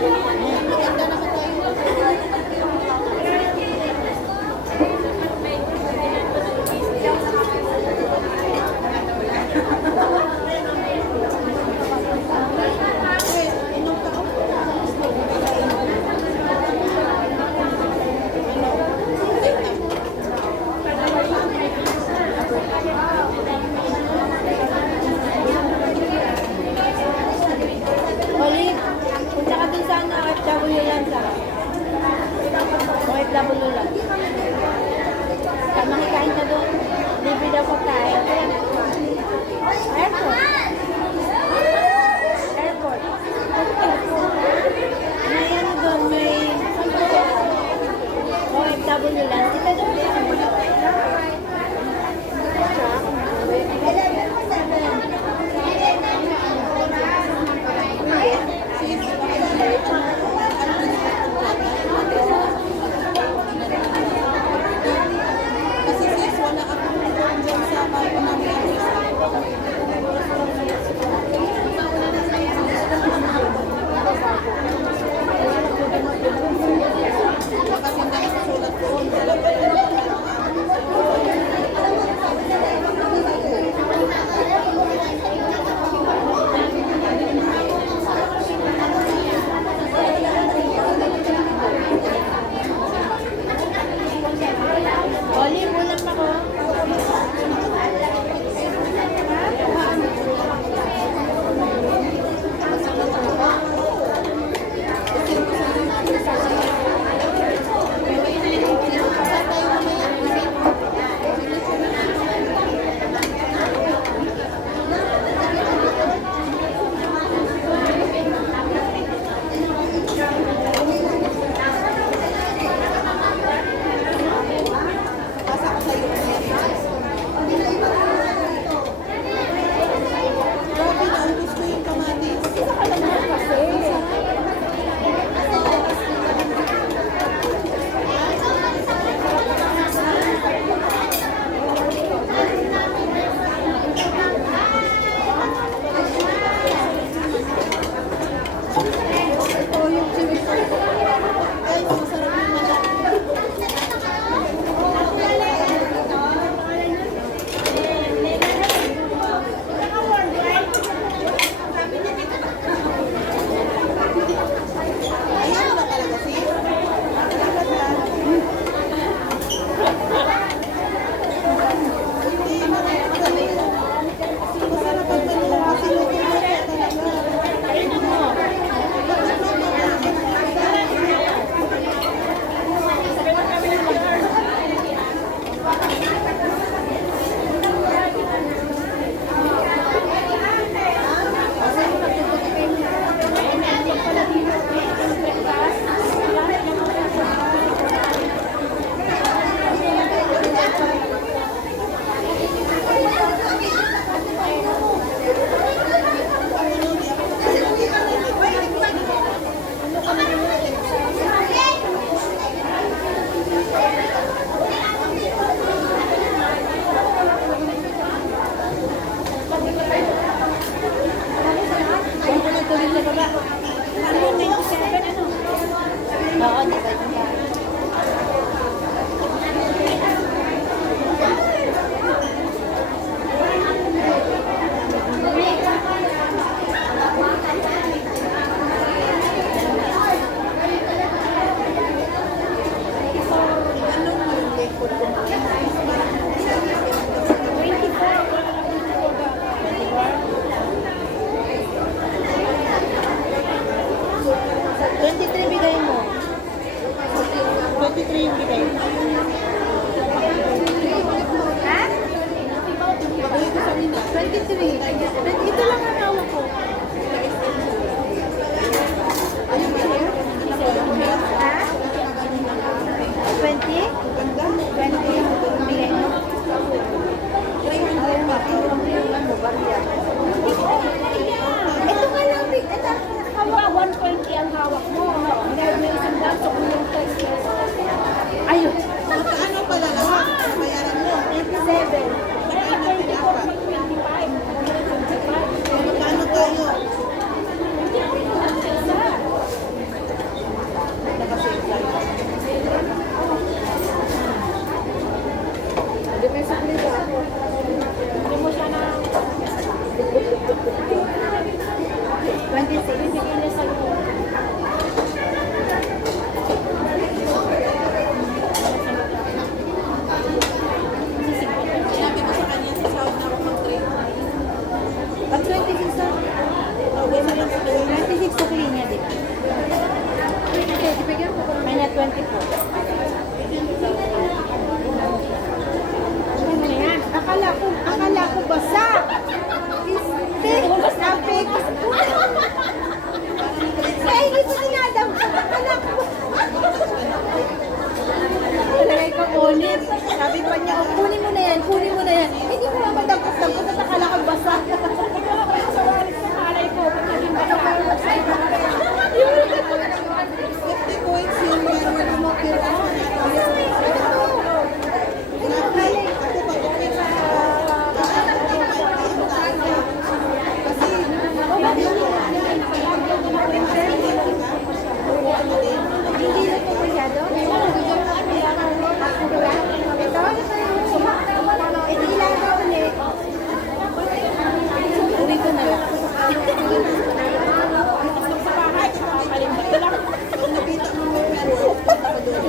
Maganda naman tayo. Oli, punta ka dun sa ano, FW lang sa. FW lang. Makikain ka dun. Libre daw pagkain. Airport. Airport. May ano dun, may OFW lang. Kita dun sa ano. Kasi sis, wala akong tulong dyan sa bago namin. Kasi nakasulat ko. Oli, ulam ako. Grabe, naubos ko yung kamatis. Ito yung chili sauce. Guys, masarap yung manok. Ayan na talaga sis. Hindi, masarap ang kanila kasi luto-luto talaga. Oo, di ba? Bigay mo. 23 yung bigay. Ha? Pagay ko sa mina. 23. Ito lang ang hawak ko. Ano ba yun? Ha? 20? 20 yung bigay mo. 300 ba? Ito nga lang. Ito. Hawak 120 ang hawak mo. Dahil may isang daso kung yung test. Ayun. Ano pala lahat? Bayaran mo. 27. Kaya na pinaka. Magkano tayo?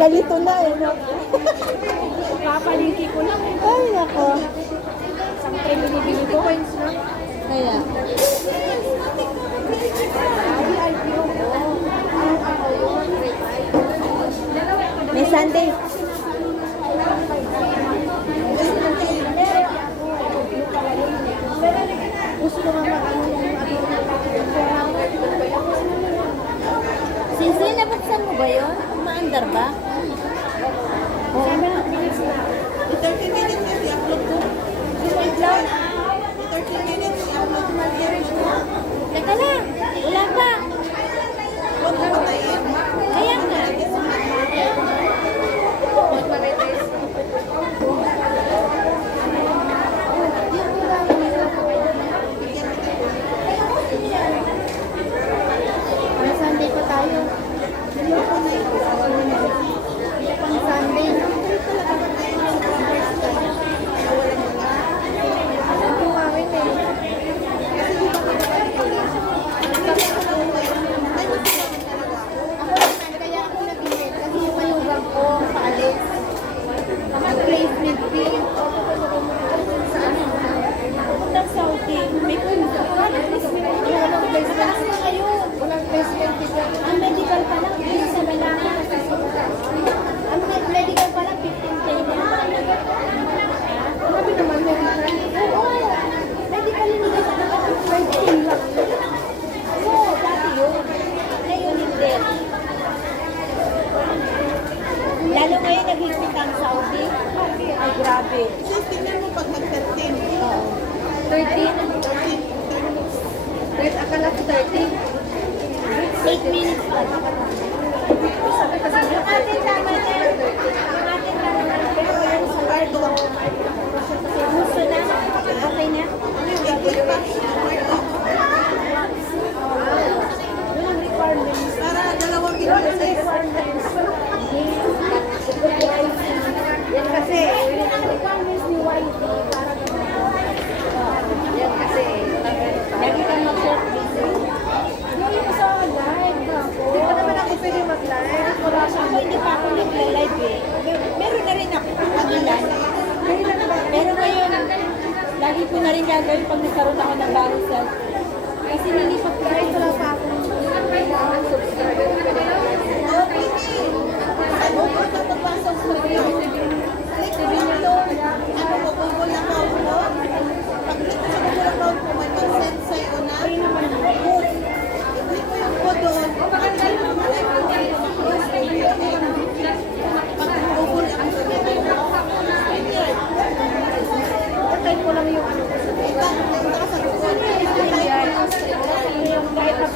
Nalito na eh. No? Papalingki ko lang. Ay, nako. Isang tayo binibili ko. Coins lang. Kaya. May Sunday. Gusto ko naman ano yung Sisi, nabuksan mo ba yun? Maandar ba? Sabi na, minutes na. 30 minutes kasi upload ko. Wait lang. 30 minutes i-upload mo. Teka lang, wala pa. Huwag mo patayin. Kaya nga. May Sunday pa tayo. Pang Sunday. Alam ko kami eh. Ako naman, kaya ako nag-event kasi yung mayugang ko paalis. Mag-placement fee. Sa ano? Puntang Saudi. May placement fee. Walang placement fee ngayon. Walang placement fee. Ang medical pa lang, hindi sa malaki. Ang medical pa lang, 15K na. Grabe naman medical. Oo. Medical hindi ka sa mga 15 lang. Oo, dati yun. Ngayon hindi. Lalo ngayon naghigpit ang Saudi. Ay, grabe. Sis, tingnan mo pag nag-13. 13. Wait, akala ko 30. 8 minutes pa. Yung atin tama na. Yung atin tama na. Pero yan sa Bardo. Gusto na? Okay na? Yun ang requirements. Para dalawang kilo sa isa. Yan kasi, yun ang requirements ni YT para yan kasi, Lagi kang mag-short video. yung sa live ako. Hindi pa naman ako pwede mag-live. Wala siya. Ako hindi pa ako nagla-live eh. Meron na rin ako ilan. Pero ngayon, lagi ko na rin gagawin pag nagkaroon ako ng bagong cell. Kasi nilipat ko Kahit wala pa akong subscriber. Oh, Pinky. Ano ko ito pagpasok sa video? Click mo lang doon. Ano mo, Google account mo? Pag-click mo sa Google account mo, may mag-send sa'yo na code. I-click mo yung code doon. Pag-click mo yung live mo, mag-close mo yung pag-Google account mo. Type ko lang yung ano ko sa Punta ka sa Google. Yan. Kahit na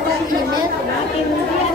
sobrang init.